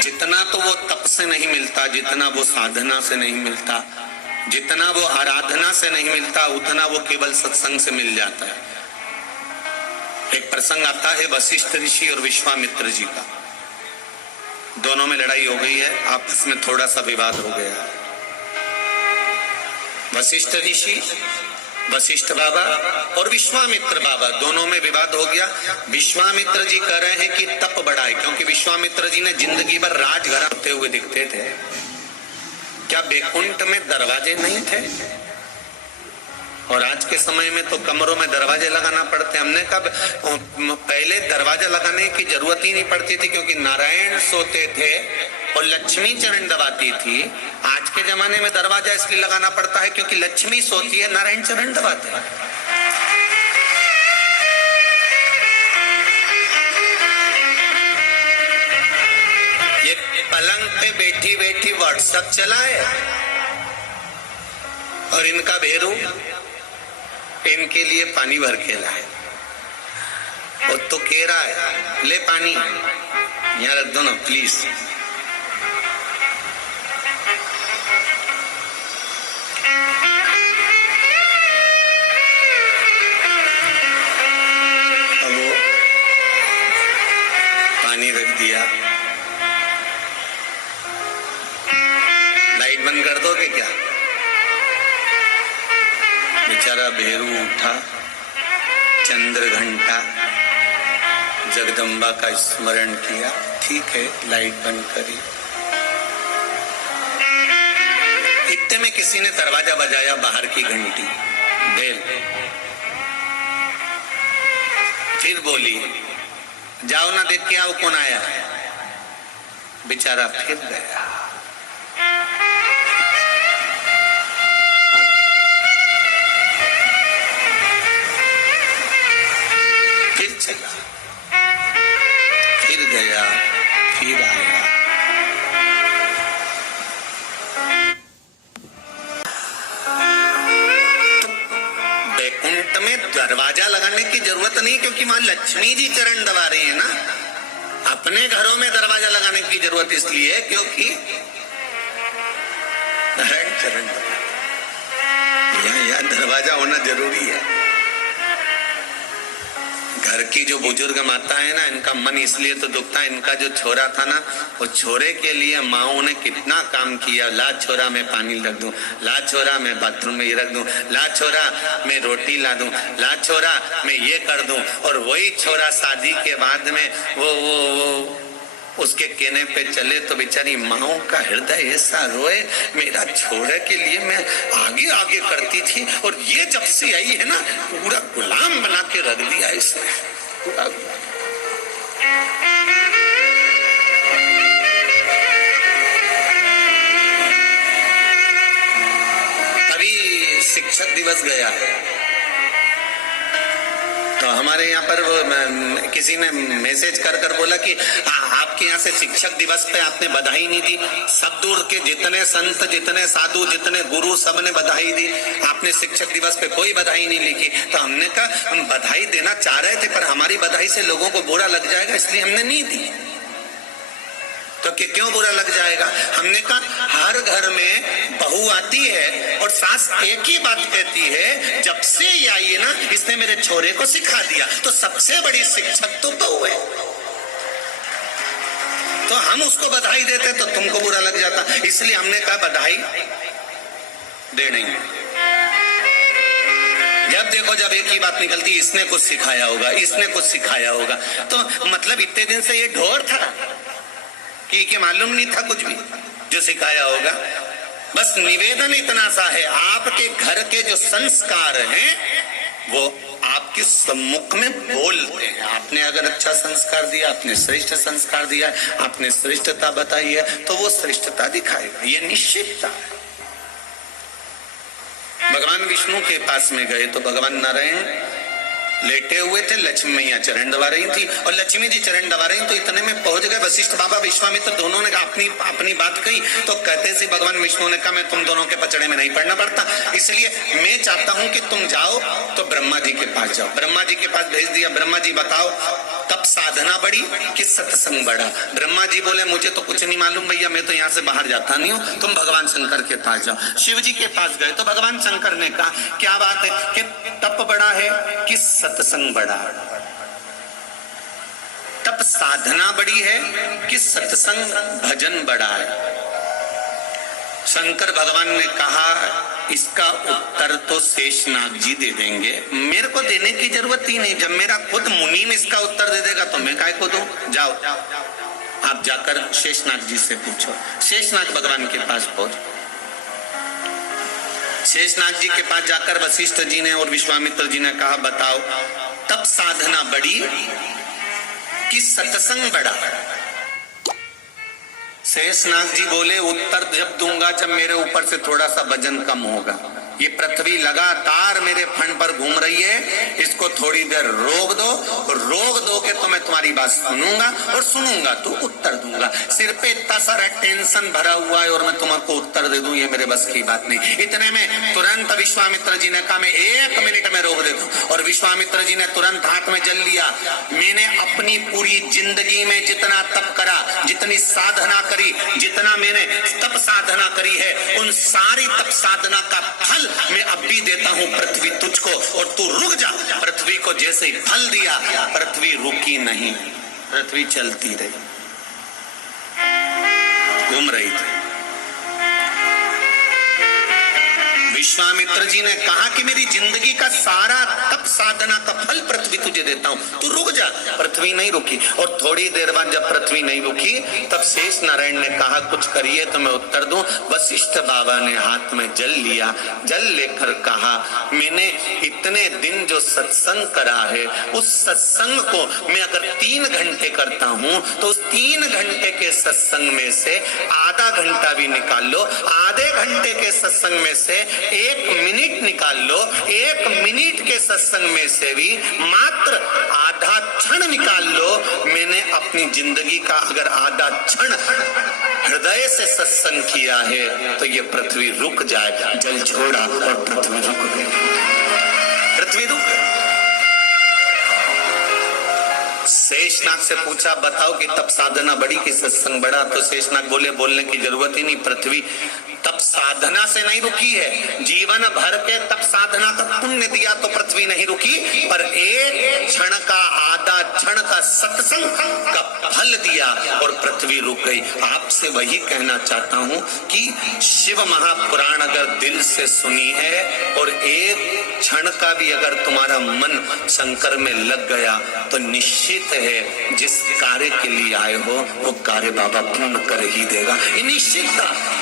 जितना तो वो तप से नहीं मिलता, जितना वो साधना से नहीं मिलता, जितना वो आराधना से नहीं मिलता, उतना वो केवल सत्संग से मिल जाता है। एक प्रसंग आता है वशिष्ठ ऋषि और विश्वामित्र जी का। दोनों में लड़ाई हो गई है, आपस में थोड़ा सा विवाद हो गया। वशिष्ठ ऋषि, वशिष्ठ बाबा और विश्वामित्र बाबा, दोनों में विवाद हो गया। विश्वामित्र जी कह रहे हैं कि तप बढ़ाए, क्योंकि विश्वामित्र जी ने जिंदगी भर राजघर होते हुए दिखते थे। क्या बैकुंठ में दरवाजे नहीं थे? और आज के समय में तो कमरों में दरवाजे लगाना पड़ते। हमने कब पहले दरवाजा लगाने की जरूरत ही नहीं पड़ती थी, क्योंकि नारायण सोते थे और लक्ष्मी चरण दबाती थी। आज के जमाने में दरवाजा इसलिए लगाना पड़ता है क्योंकि लक्ष्मी सोती है, नारायण चरण दबाते हैं। ये पलंग पे बैठी बैठी व्हाट्सएप चलाए और इनका भेरू इनके लिए पानी भर के लाए। और तो कह रहा है ले पानी यहाँ रख दो ना प्लीज। अब वो पानी रख दिया। लाइट बंद कर दोगे क्या? बेचारा भेरू उठा, चंद्र घंटा जगदम्बा का स्मरण किया, ठीक है लाइट बंद करी। इतने में किसी ने दरवाजा बजाया, बाहर की घंटी बेल। फिर बोली जाओ ना देख के आओ कौन आया। बेचारा फिर गया। फिर गया, फिर आया। बैकुंठ में दरवाजा लगाने की जरूरत नहीं, क्योंकि वहां लक्ष्मी जी चरण दबा रही है ना। अपने घरों में दरवाजा लगाने की जरूरत इसलिए क्योंकि नारायण चरण दबा, यहाँ दरवाजा होना जरूरी है। घर की जो बुजुर्ग माता है ना, इनका मन इसलिए तो दुखता है। इनका जो छोरा था ना, वो छोरे के लिए माओ ने कितना काम किया। ला छोरा मैं पानी रख दूं, ला छोरा मैं बाथरूम में ये रख दूं, ला छोरा मैं रोटी ला दूं, ला छोरा मैं ये कर दूं। और वही छोरा शादी के बाद में वो उसके कहने पे चले तो बेचारी माओ का हृदय ऐसा रोए। मेरा छोरे के लिए मैं आगे आगे करती थी और ये जब से आई है ना, पूरा गुलाम बना के रख दिया इसने पूरा। अभी शिक्षक दिवस गया है तो हमारे यहाँ पर वो किसी ने मैसेज कर कर बोला कि आपके यहाँ से शिक्षक दिवस पे आपने बधाई नहीं दी। सब दूर के जितने संत, जितने साधु, जितने गुरु, सब ने बधाई दी, आपने शिक्षक दिवस पे कोई बधाई नहीं लिखी। तो हमने कहा हम बधाई देना चाह रहे थे, पर हमारी बधाई से लोगों को बुरा लग जाएगा, इसलिए हमने नहीं दी। तो क्यों बुरा लग जाएगा? हमने कहा हर घर में बहू आती है और सास एक ही बात कहती है, जब से ये आई है ना, इसने मेरे छोरे को सिखा दिया। तो सबसे बड़ी शिक्षक तो बहू है। तो हम उसको बधाई देते तो तुमको बुरा लग जाता, इसलिए हमने कहा बधाई दे नहीं। जब देखो जब एक ही बात निकलती, इसने कुछ सिखाया होगा, इसने कुछ सिखाया होगा। तो मतलब इतने दिन से ये ढोर था कि मालूम नहीं था कुछ भी जो सिखाया होगा। बस निवेदन इतना सा है, आपके घर के जो संस्कार हैं वो आपके सम्मुख में बोलते हैं। आपने अगर अच्छा संस्कार दिया, आपने श्रेष्ठ संस्कार दिया, आपने श्रेष्ठता बताई है, तो वो श्रेष्ठता दिखाएगा, ये निश्चितता है। भगवान विष्णु के पास में गए तो भगवान नारायण लेटे हुए थे, लक्ष्मी मैया चरण दबा रही थी और लक्ष्मी जी चरण दबा रही। तो इतने में पहुंच गए वशिष्ठ बाबा, विश्वामित्र, दोनों ने अपनी बात कही। तो कहते से भगवान विष्णु ने कहा मैं तुम दोनों के पचड़े में नहीं पड़ना पड़ता, इसलिए मैं चाहता हूं कि तुम जाओ तो ब्रह्मा जी के पास जाओ। ब्रह्मा जी के पास भेज दिया। ब्रह्मा जी बताओ तब साधना बढ़ी कि सत्संग बढ़ा। ब्रह्मा जी बोले मुझे तो कुछ नहीं मालूम भैया, मैं तो यहाँ से बाहर जाता नहीं हूँ, तुम भगवान शंकर के पास जाओ। शिव जी के पास गए तो भगवान शंकर ने कहा क्या बात है कि तप बढ़ा है कि सत्संग बढ़ा, तप साधना बढ़ी है कि सत्संग भजन बढ़ा है। शंकर भगवान ने कहा इसका उत्तर तो शेषनाग जी दे देंगे, मेरे को देने की जरूरत ही नहीं, जब मेरा खुद मुनीम इसका उत्तर दे देगा तो मैं काय को दूं। जाओ आप जाकर शेषनाग जी से पूछो। शेषनाग भगवान के पास पहुंच, शेषनाग जी के पास जाकर वशिष्ठ जी ने और विश्वामित्र जी ने कहा बताओ तब साधना बढ़ी कि सत्संग बढ़ा। शेषनाग जी बोले उत्तर जब दूंगा जब मेरे ऊपर से थोड़ा सा वजन कम होगा। ये पृथ्वी लगातार मेरे फन पर घूम रही है, इसको थोड़ी देर रोक दो, रोक दोगे तो मैं तुम्हारी बात सुनूंगा और सुनूंगा तो उत्तर दूंगा। सिर पे इतना सारा टेंशन भरा हुआ है और मैं तुम्हारे उत्तर दे दूं ये मेरे बस की बात नहीं। इतने में तुरंत विश्वामित्र जी ने कहा मैं 1 मिनट में रोक देता हूं, और विश्वामित्र जी ने तुरंत हाथ में जल लिया। मैंने अपनी पूरी जिंदगी में जितना तप करा, जितनी साधना करी, जितना मैंने तप साधना करी है, उन सारी तप साधना का फल मैं अब भी देता हूं पृथ्वी तुझको, और तू रुक जा। पृथ्वी को जैसे ही फल दिया पृथ्वी रुकी नहीं, पृथ्वी चलती रही, घूम रही थी। विश्वामित्र जी ने कहा कि मेरी जिंदगी का सारा तप साधना का फल पृथ्वी तुझे देता हूं, तू रुक जा। पृथ्वी नहीं रुकी, और थोड़ी देर बाद जब पृथ्वी नहीं रुकी तब शेष नारायण ने कहा कुछ करिए तो मैं उत्तर दूं। वशिष्ठ बाबा ने हाथ में जल लिया, जल लेकर कहा मैंने इतने दिन जो सत्संग करा है उस सत्संग को मैं अगर 3 घंटे करता हूं तो उस 3 घंटे के सत्संग में से आधा घंटा भी निकाल लो, आधे घंटे के सत्संग में से 1 मिनट निकाल लो, 1 मिनट के सत्संग में से भी मात्र आधा क्षण निकाल लो। मैंने अपनी जिंदगी का अगर आधा क्षण हृदय से सत्संग किया है तो ये पृथ्वी रुक जाए। जल छोड़ा और पृथ्वी रुक गई, पृथ्वी रुक गई। शेषनाग से पूछा बताओ कि तप साधना बढ़ी कि सत्संग बढ़ा, तो शेषनाग बोले बोलने की जरूरत ही नहीं, पृथ्वी तप साधना से नहीं रुकी है, जीवन भर के तप साधना का पुण्य दिया तो पृथ्वी नहीं रुकी, पर 1 क्षण का आधा क्षण का सत्संग का फल दिया और पृथ्वी रुक गई। आपसे वही कहना चाहता हूं कि शिव महापुराण अगर दिल से सुनी है और 1 क्षण का भी अगर तुम्हारा मन शंकर में लग गया तो निश्चित है जिस कार्य के लिए आए हो वो कार्य बाबा पूर्ण कर ही देगा, ये निश्चित था।